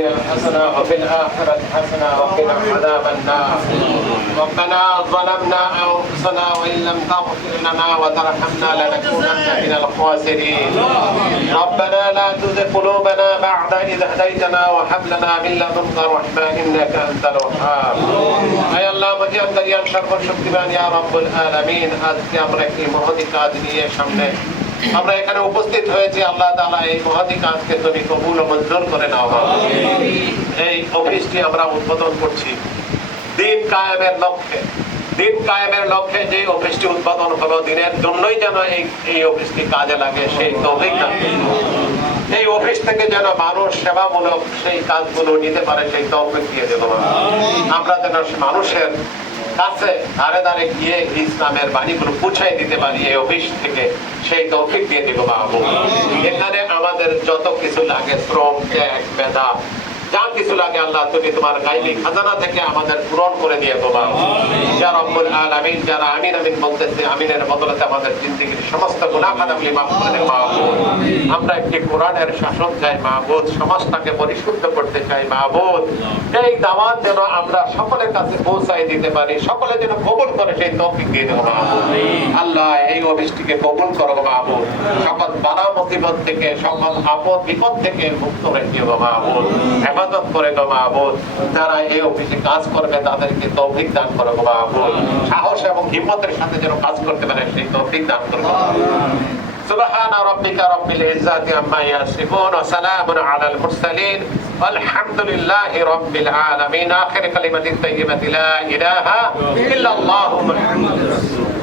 الدنيا حسنة وفي الآخرة حسنة وقنا عذاب النار. ربنا ظلمنا أنفسنا وإن لم تغفر لنا وترحمنا لنكونن من الخاسرين. ربنا لا تزغ قلوبنا بعد إذ هديتنا وهب لنا من لدنك رحمة إنك أنت الوهاب. أي الله مجد يا یا شرف يا رب العالمين. هذا أمرك أمر کی مہدی کا আমরা এখানে উপস্থিত হয়েছি, আল্লাহ তাআলা এই মহতি কাজকে তুমি কবুল ও মঞ্জুর করে নাও এই অফিসটি আমরা উদ্বোধন করছি। দিন কায়েমের লক্ষ্যে। দিন কায়েমের লক্ষ্যে যে অফিসটি উদ্বোধন হলো, দিনের জন্যই যেন এই এই অফিসটি কাজে লাগে, সেই তৌফিক এই অফিস থেকে যেন মানুষ সেবামূলক সেই কাজগুলো নিতে পারে, সেই তৌফিক দিয়ে দেবো আমরা যেন মানুষের কাছে ধারে ধারে গিয়ে ইসলামের বাণীগুলো পুছাই দিতে পারি এই অফিস থেকে সেই তৌফিক দিয়ে দেবো বাবু এখানে আমাদের যত কিছু লাগে শ্রম ত্যাগ মেধা যা কিছু লাগে আল্লাহ তুমি তোমার গাইবি খাজানা থেকে আমাদের পূরণ করে দিয়ে তোমার। যা রব্বুল আলামিন, যারা আমিন আমিন বলতেছে, আমিনের বদলতে আমাদের জিন্দগির সমস্ত গুনাহ খাতাগুলি মাফ করে আমরা একটি কোরআনের শাসন চাই মাহবুদ সমাজটাকে পরিশুদ্ধ করতে চাই মাহবুদ এই দাওয়াত যেন আমরা সকলের কাছে পৌঁছাই দিতে পারি, সকলে যেন কবুল করে সেই তৌফিক দিয়ে দেবো মাহবুদ আল্লাহ এই অফিসটিকে কবুল করো মাহবুদ সকল বালা মুসিবত থেকে সকল আপদ বিপদ থেকে মুক্ত রেখে গো মাহবুদ হেফাজত করে গো মাহবুদ যারা এই অফিসে কাজ করবে তাদেরকে তৌফিক দান করো গো মাহবুদ সাহস এবং হিম্মতের সাথে যেন কাজ করতে পারে সেই তৌফিক দান করো গো মাহবুদ। سبحان ربك رب العزة عما يصفون وسلام على المرسلين والحمد لله رب العالمين آخر كلمة طيبة لا إله إلا الله محمد رسول الله